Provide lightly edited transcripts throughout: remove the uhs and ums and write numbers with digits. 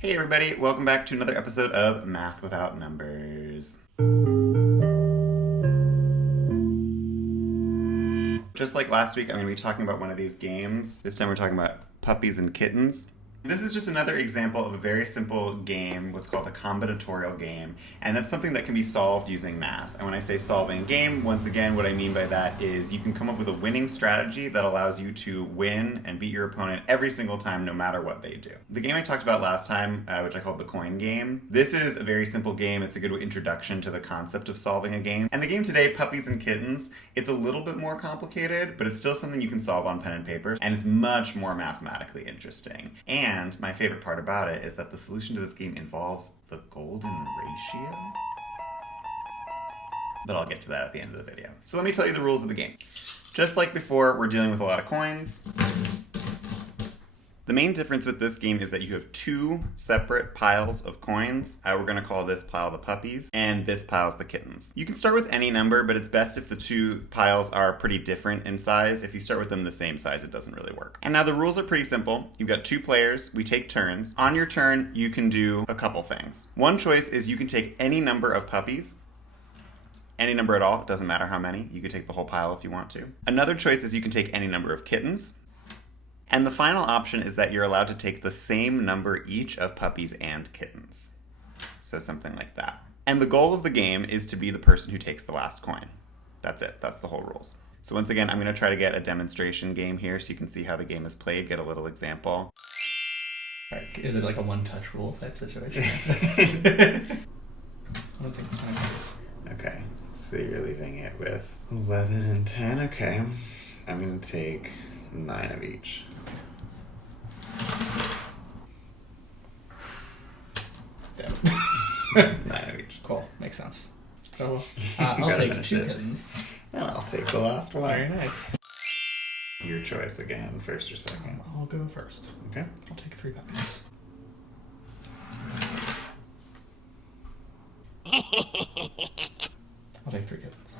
Hey everybody, welcome back to another episode of Math Without Numbers. Just like last week, I'm going to be talking about one of these games. This time we're talking about Puppies and Kittens. This is just another example of a very simple game, what's called a combinatorial game, and that's something that can be solved using math. And when I say solving a game, once again, what I mean by that is you can come up with a winning strategy that allows you to win and beat your opponent every single time, no matter what they do. The game I talked about last time, which I called the coin game, this is a very simple game. It's a good introduction to the concept of solving a game. And the game today, Puppies and Kittens, it's a little bit more complicated, but it's still something you can solve on pen and paper, and it's much more mathematically interesting. And my favorite part about it is that the solution to this game involves the golden ratio. But I'll get to that at the end of the video. So let me tell you the rules of the game. Just like before, we're dealing with a lot of coins. The main difference with this game is that you have two separate piles of coins. We're going to call this pile the puppies, and this pile's the kittens. You can start with any number, but it's best if the two piles are pretty different in size. If you start with them the same size, it doesn't really work. And now the rules are pretty simple. You've got two players. We take turns. On your turn, you can do a couple things. One choice is you can take any number of puppies. Any number at all. It doesn't matter how many. You could take the whole pile if you want to. Another choice is you can take any number of kittens. And the final option is that you're allowed to take the same number each of puppies and kittens. So something like that. And the goal of the game is to be the person who takes the last coin. That's it. That's the whole rules. So once again, I'm going to try to get a demonstration game here so you can see how the game is played, get a little example. Is it like a one-touch rule type situation? I don't think it's my case. Okay, so you're leaving it with 11 and 10. Okay, I'm going to take 9 of each. Damn it. 9 of each. Cool, makes sense. Oh, I'll take two kittens. And I'll take the last one. Very nice. Your choice again, first or second. I'll go first. Okay. I'll take 3 puppies. I'll take 3 kittens.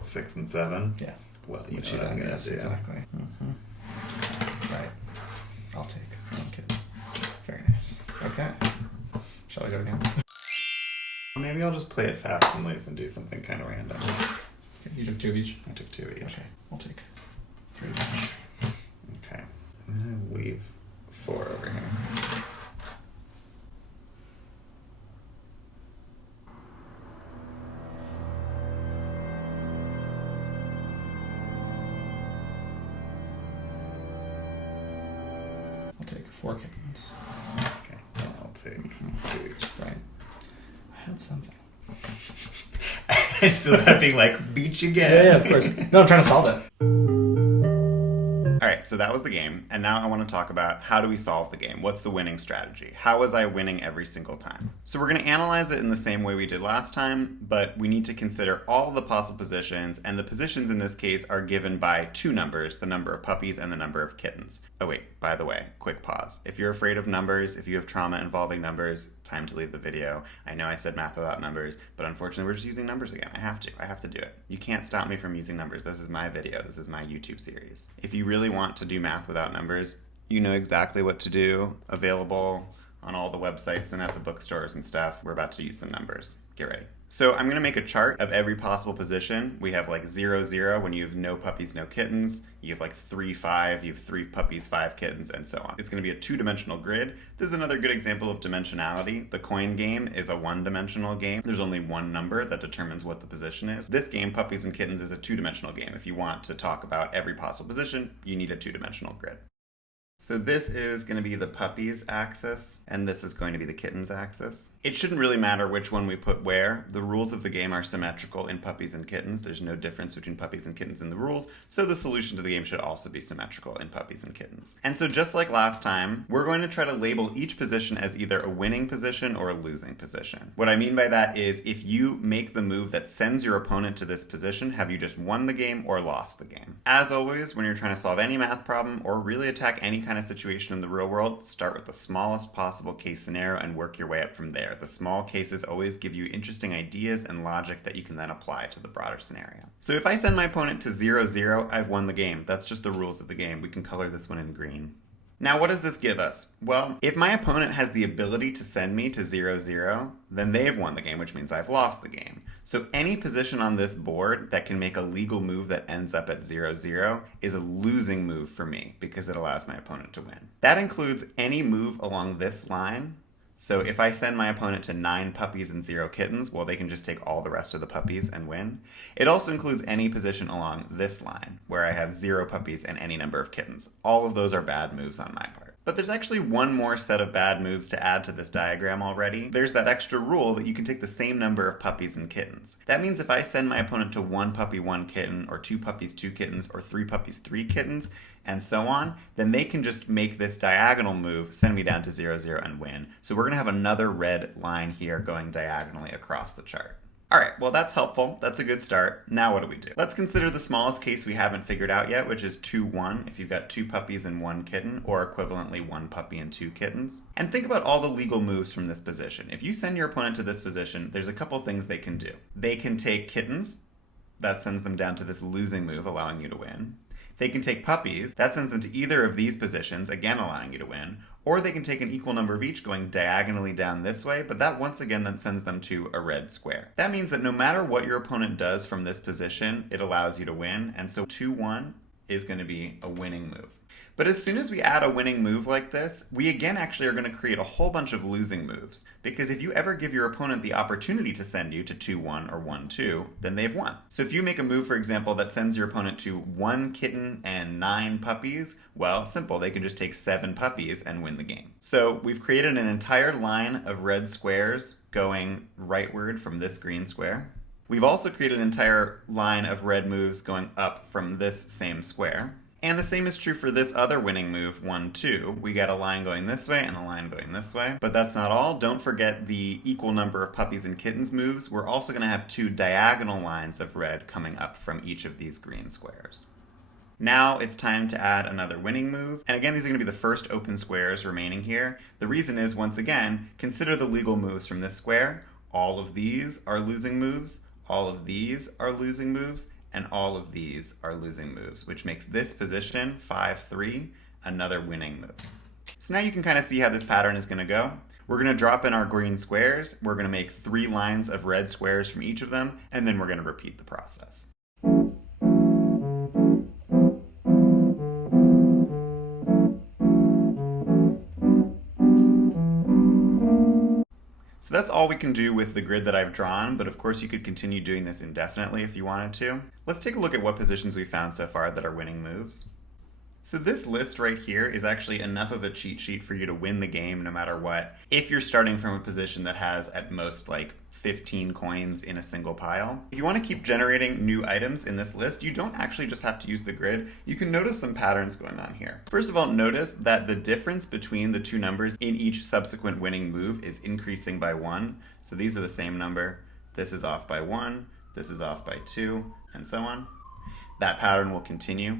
6 and 7. Yeah. Well, you know what I'm gonna do. Exactly. Mm-hmm. Right. I'll take 1 kitten. Very nice. Okay. Shall I go again? Maybe I'll just play it fast and loose and do something kind of random. Okay, you took 2 of each? I took 2 each. Okay. I'll take 3 each. Okay. I'm gonna leave 4 over here. I'll take 4 kittens. Okay. And I'll take 2 each. Right. I had something. I still that being like, beat you again. Yeah, of course. No, I'm trying to solve it. Alright, so that was the game, and now I want to talk about how do we solve the game? What's the winning strategy? How was I winning every single time? So we're going to analyze it in the same way we did last time, but we need to consider all of the possible positions, and the positions in this case are given by 2 numbers, the number of puppies and the number of kittens. Oh wait, by the way, quick pause. If you're afraid of numbers, if you have trauma involving numbers, time to leave the video. I know I said math without numbers, but unfortunately we're just using numbers again. I have to do it. You can't stop me from using numbers. This is my video. This is my YouTube series. If you really want to do math without numbers, you know exactly what to do. Available on all the websites and at the bookstores and stuff. We're about to use some numbers. Get ready. So I'm going to make a chart of every possible position. We have like 0, 0 when you have no puppies, no kittens. You have like 3, 5, you have 3 puppies, 5 kittens, and so on. It's going to be a 2-dimensional grid. This is another good example of dimensionality. The coin game is a 1-dimensional game. There's only one number that determines what the position is. This game, Puppies and Kittens, is a 2-dimensional game. If you want to talk about every possible position, you need a 2-dimensional grid. So this is going to be the puppies axis, and this is going to be the kittens axis. It shouldn't really matter which one we put where. The rules of the game are symmetrical in puppies and kittens. There's no difference between puppies and kittens in the rules, so the solution to the game should also be symmetrical in puppies and kittens. And so just like last time, we're going to try to label each position as either a winning position or a losing position. What I mean by that is if you make the move that sends your opponent to this position, have you just won the game or lost the game? As always, when you're trying to solve any math problem or really attack any kind of situation in the real world, start with the smallest possible case scenario and work your way up from there. The small cases always give you interesting ideas and logic that you can then apply to the broader scenario. So if I send my opponent to 0, 0, I've won the game. That's just the rules of the game. We can color this one in green. Now, what does this give us? Well, if my opponent has the ability to send me to 0-0, then they've won the game, which means I've lost the game. So any position on this board that can make a legal move that ends up at 0-0 is a losing move for me because it allows my opponent to win. That includes any move along this line. So if I send my opponent to 9 puppies and 0 kittens, well, they can just take all the rest of the puppies and win. It also includes any position along this line, where I have 0 puppies and any number of kittens. All of those are bad moves on my part. But there's actually one more set of bad moves to add to this diagram already. There's that extra rule that you can take the same number of puppies and kittens. That means if I send my opponent to 1 puppy, 1 kitten, or 2 puppies, 2 kittens, or 3 puppies, 3 kittens, and so on, then they can just make this diagonal move, send me down to 0-0 and win. So we're gonna have another red line here going diagonally across the chart. All right, well, that's helpful. That's a good start. Now what do we do? Let's consider the smallest case we haven't figured out yet, which is 2-1, if you've got 2 puppies and 1 kitten, or equivalently 1 puppy and 2 kittens. And think about all the legal moves from this position. If you send your opponent to this position, there's a couple things they can do. They can take kittens. That sends them down to this losing move, allowing you to win. They can take puppies. That sends them to either of these positions, again allowing you to win. Or they can take an equal number of each going diagonally down this way, but that once again then sends them to a red square. That means that no matter what your opponent does from this position, it allows you to win, and so 2-1 is going to be a winning move. But as soon as we add a winning move like this, we again actually are going to create a whole bunch of losing moves. Because if you ever give your opponent the opportunity to send you to 2-1 or 1-2, then they've won. So if you make a move, for example, that sends your opponent to 1 kitten and 9 puppies, well, simple, they can just take 7 puppies and win the game. So we've created an entire line of red squares going rightward from this green square. We've also created an entire line of red moves going up from this same square. And the same is true for this other winning move, 1-2. We got a line going this way and a line going this way. But that's not all. Don't forget the equal number of puppies and kittens moves. We're also going to have 2 diagonal lines of red coming up from each of these green squares. Now it's time to add another winning move. And again, these are going to be the first open squares remaining here. The reason is, once again, consider the legal moves from this square. All of these are losing moves. All of these are losing moves. And all of these are losing moves, which makes this position, 5-3, another winning move. So now you can kind of see how this pattern is going to go. We're going to drop in our green squares, we're going to make 3 lines of red squares from each of them, and then we're going to repeat the process. So that's all we can do with the grid that I've drawn, but of course you could continue doing this indefinitely if you wanted to. Let's take a look at what positions we've found so far that are winning moves. So this list right here is actually enough of a cheat sheet for you to win the game no matter what, if you're starting from a position that has at most like 15 coins in a single pile. If you want to keep generating new items in this list, you don't actually just have to use the grid. You can notice some patterns going on here. First of all, notice that the difference between the 2 numbers in each subsequent winning move is increasing by 1. So these are the same number. This is off by 1, this is off by 2, and so on. That pattern will continue.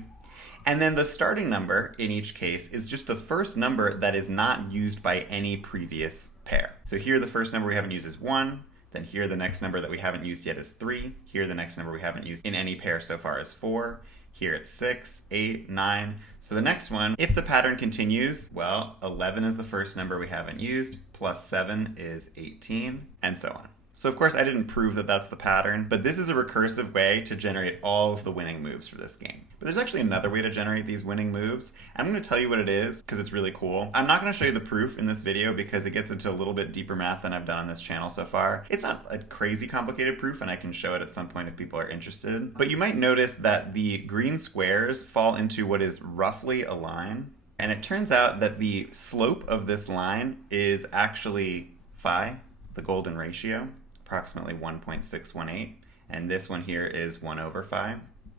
And then the starting number in each case is just the first number that is not used by any previous pair. So here the first number we haven't used is 1. Then here the next number that we haven't used yet is 3. Here the next number we haven't used in any pair so far is 4. Here it's 6, 8, 9. So the next one, if the pattern continues, well, 11 is the first number we haven't used, plus 7 is 18, and so on. So of course I didn't prove that that's the pattern, but this is a recursive way to generate all of the winning moves for this game. But there's actually another way to generate these winning moves. I'm going to tell you what it is because it's really cool. I'm not going to show you the proof in this video because it gets into a little bit deeper math than I've done on this channel so far. It's not a crazy complicated proof, and I can show it at some point if people are interested. But you might notice that the green squares fall into what is roughly a line. And it turns out that the slope of this line is actually phi, the golden ratio, approximately 1.618. And this one here is 1/phi.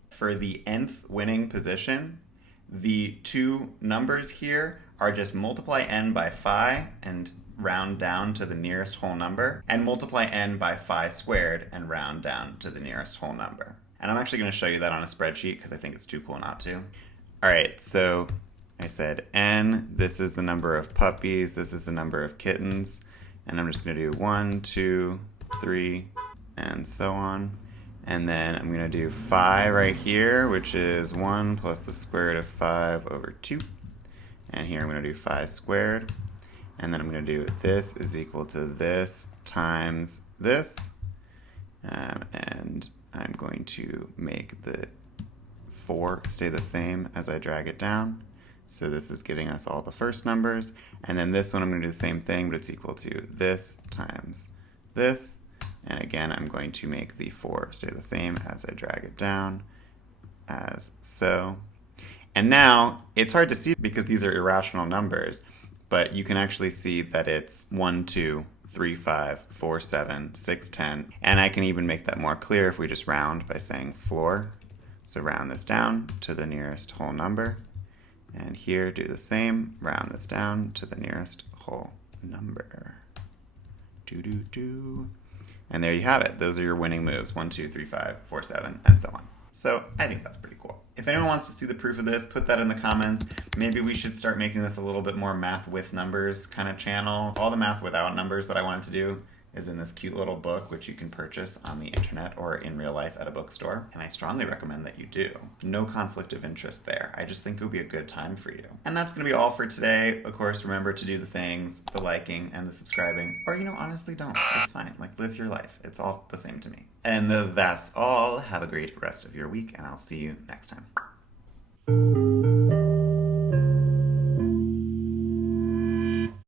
For the nth winning position, the 2 numbers here are just multiply n by phi and round down to the nearest whole number, and multiply n by phi squared and round down to the nearest whole number. And I'm actually going to show you that on a spreadsheet because I think it's too cool not to. All right, so I said n, this is the number of puppies, this is the number of kittens, and I'm just going to do 1, 2, 3, and so on. And then I'm going to do phi right here, which is 1 plus the square root of 5 over 2. And here I'm going to do 5 squared. And then I'm going to do this is equal to this times this. And I'm going to make the 4 stay the same as I drag it down. So this is giving us all the first numbers. And then this one I'm going to do the same thing, but it's equal to this times this. And again, I'm going to make the 4 stay the same as I drag it down, as so. And now, it's hard to see because these are irrational numbers, but you can actually see that it's 1, 2, 3, 5, 4, 7, 6, 10. And I can even make that more clear if we just round by saying floor. So round this down to the nearest whole number. And here, do the same, round this down to the nearest whole number. And there you have it. Those are your winning moves. 1, 2, 3, 5, 4, 7, and so on. So I think that's pretty cool. If anyone wants to see the proof of this, put that in the comments. Maybe we should start making this a little bit more math with numbers kind of channel. All the math without numbers that I wanted to do is in this cute little book, which you can purchase on the internet or in real life at a bookstore. And I strongly recommend that you do. No conflict of interest there. I just think it would be a good time for you. And that's going to be all for today. Of course, remember to do the things, the liking and the subscribing. Or, honestly don't. It's fine. Live your life. It's all the same to me. And that's all. Have a great rest of your week, and I'll see you next time.